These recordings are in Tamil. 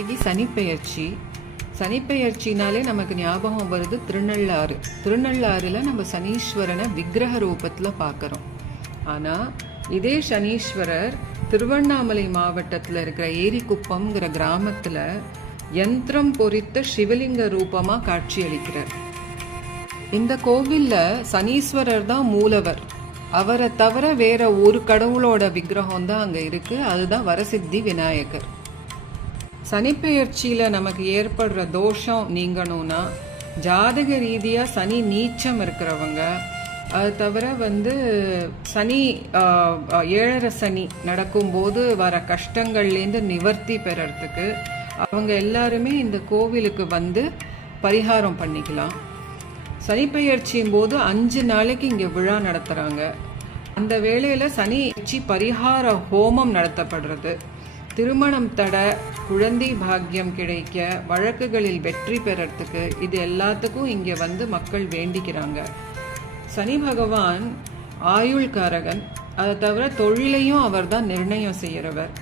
இன்னைக்கு சனிப்பெயர்ச்சி. சனிப்பெயர்ச்சினாலே நமக்கு ஞாபகம் வருது திருநள்ளாறு. திருநள்ளாறுல நம்ம சனீஸ்வரனை விக்கிரக ரூபத்துல பார்க்குறோம். ஆனா இதே சனீஸ்வரர் திருவண்ணாமலை மாவட்டத்தில் இருக்கிற ஏரிக்குப்பம்ங்கிற கிராமத்துல யந்திரம் பொறித்த சிவலிங்க ரூபமா காட்சியளிக்கிறார். இந்த கோவில்ல சனீஸ்வரர் தான் மூலவர். அவரை தவிர வேற ஒரு கடவுளோட விக்கிரகம் தான் அங்க இருக்கு. அதுதான் வரசித்தி விநாயகர். சனிப்பெயர்ச்சியில நமக்கு ஏற்படுற தோஷம் நீங்கணும்னா ஜாதக ரீதியா சனி நீச்சம் இருக்கிறவங்க, அது தவிர சனி 7.5 சனி நடக்கும்போது வர கஷ்டங்கள்லேருந்து நிவர்த்தி பெறறதுக்கு அவங்க எல்லாருமே இந்த கோவிலுக்கு பரிகாரம் பண்ணிக்கலாம். சனிப்பெயர்ச்சியும் போது 5 நாளைக்கு இங்கே விழா நடத்துகிறாங்க. அந்த வேளையில் சனிப்பெயர்ச்சி பரிகார ஹோமம் நடத்தப்படுறது. திருமணம் தட, குழந்தை பாக்கியம் கிடைக்க, வழக்குகளில் வெற்றி பெறறதுக்கு இது எல்லாத்துக்கும் இங்கே மக்கள் வேண்டிக்கிறாங்க. சனி பகவான் ஆயுள்காரகன். அதை தவிர தொழிலையும் அவர் தான் நிர்ணயம் செய்கிறவர்.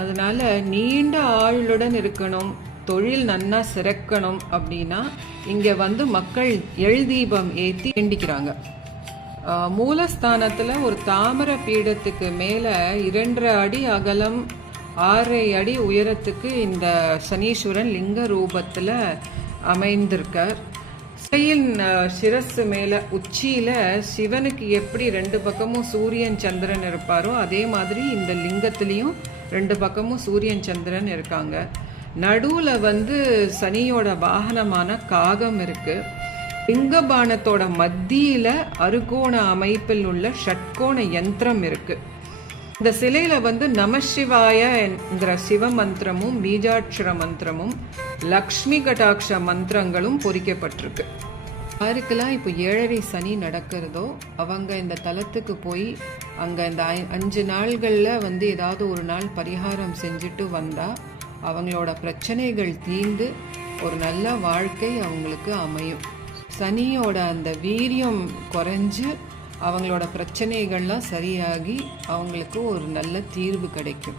அதனால நீண்ட ஆயுளுடன் இருக்கணும், தொழில் நன்னா சிறக்கணும் அப்படின்னா இங்கே மக்கள் எள் தீபம் ஏற்றி வேண்டிக்கிறாங்க. மூலஸ்தானத்தில் ஒரு தாமர பீடத்துக்கு மேலே 2.5 அடி அகலம் 6 அடி உயரத்துக்கு இந்த சனீஸ்வரன் லிங்க ரூபத்தில் அமைந்திருக்கார். சிலையின் சிரசு மேல உச்சியில சிவனுக்கு எப்படி 2 பக்கமும் சூரியன் சந்திரன் இருப்பாரோ அதே மாதிரி இந்த லிங்கத்திலையும் 2 பக்கமும் சூரியன் சந்திரன் இருக்காங்க. நடுவுல சனியோட வாகனமான காகம் இருக்கு. லிங்க பானத்தோட மத்தியில அறுகோண அமைப்பில் உள்ள ஷட்கோண யந்திரம் இருக்கு. இந்த சிலையில நமசிவாய என்கிற சிவ மந்திரமும் பீஜாட்சர மந்திரமும் லக்ஷ்மி கடாட்ச மந்திரங்களும் பொறிக்கப்பட்டிருக்கு. யாருக்கெல்லாம் இப்போ 7.5 சனி நடக்கிறதோ அவங்க இந்த தலத்துக்கு போய் அங்க இந்த 5 நாள்கள்ல ஏதாவது ஒரு நாள் பரிகாரம் செஞ்சுட்டு வந்தா அவங்களோட பிரச்சனைகள் தீர்ந்து ஒரு நல்ல வாழ்க்கை அவங்களுக்கு அமையும். சனியோட அந்த வீரியம் குறைஞ்சு அவங்களோட பிரச்சனைகள்லாம் சரியாகி அவங்களுக்கு ஒரு நல்ல தீர்வு கிடைக்கும்.